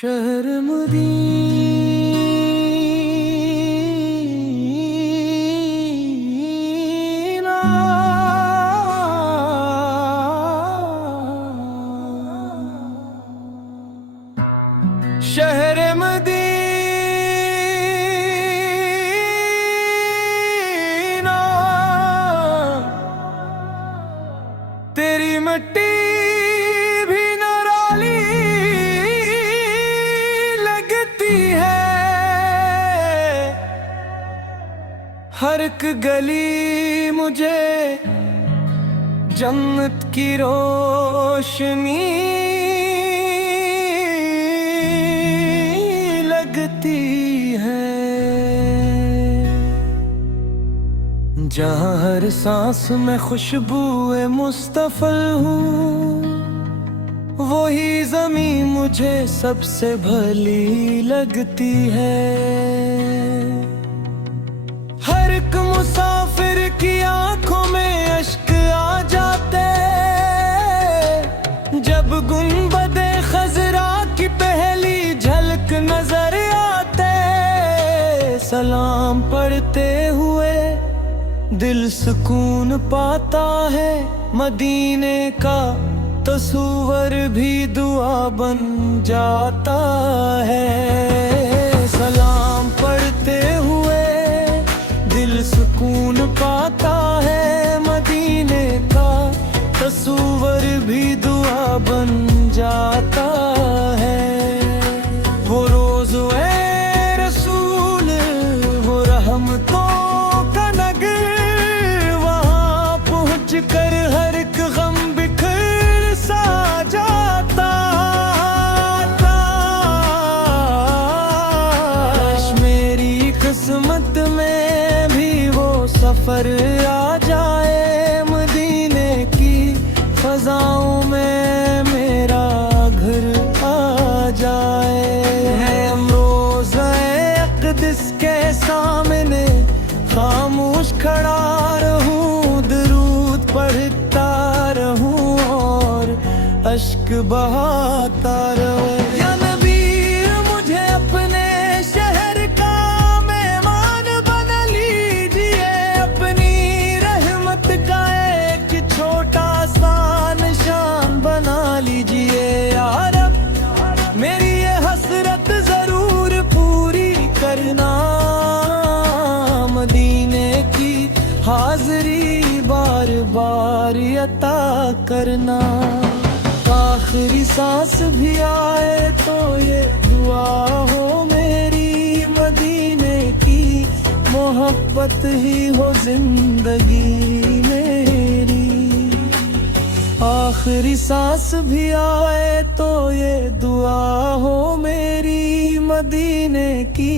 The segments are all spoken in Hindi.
शहर मदीना, शहर मदीना, तेरी मिट्टी भी निराली लगती है। हर एक गली मुझे जन्नत की रोशनी लगती है। जहाँ हर सांस में खुशबू-ए मुस्तफल हूँ, वही ज़मीं मुझे सबसे भली लगती है। हर एक मुसाफिर की आंखों में अश्क आ जाते, जब गुंबदे खजरा की पहली झलक नजर आते। सलाम पढ़ते हुए दिल सुकून पाता है, मदीने का तस्वर भी दुआ बन जाता है। सलाम पढ़ते हुए दिल सुकून पाता है, मदीने का तस्वर भी दुआ बन जाता है। वो रोज़ ए रसूल, वो रहमतों का नगर, वहाँ पहुँच कर हर एक गम बिखर सा जाता। काश मेरी किस्मत में भी वो सफर आ जाए, मदीने की फजाओं में मेरा घर आ जाए। है रोज़े अक़दस के सामने खामोश खड़ा रहूं, दरूद पढ़ता रहूं और अश्क बहाता रहूं। या नबी मुझे अपने शहर का मेहमान बना लीजिए, अपनी रहमत का एक छोटा सा निशान बना लीजिए। या रब मेरी ये हसरत जरूर पूरी करना, मदीने की हाज़री बार बार अता करना। आखिरी सांस भी आए तो ये दुआ हो मेरी, मदीने की मोहब्बत ही हो जिंदगी मेरी। आखिरी सांस भी आए तो ये दुआ हो मेरी, मदीने की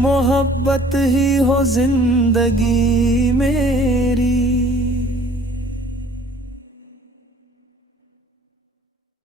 मोहब्बत ही हो जिंदगी मेरी।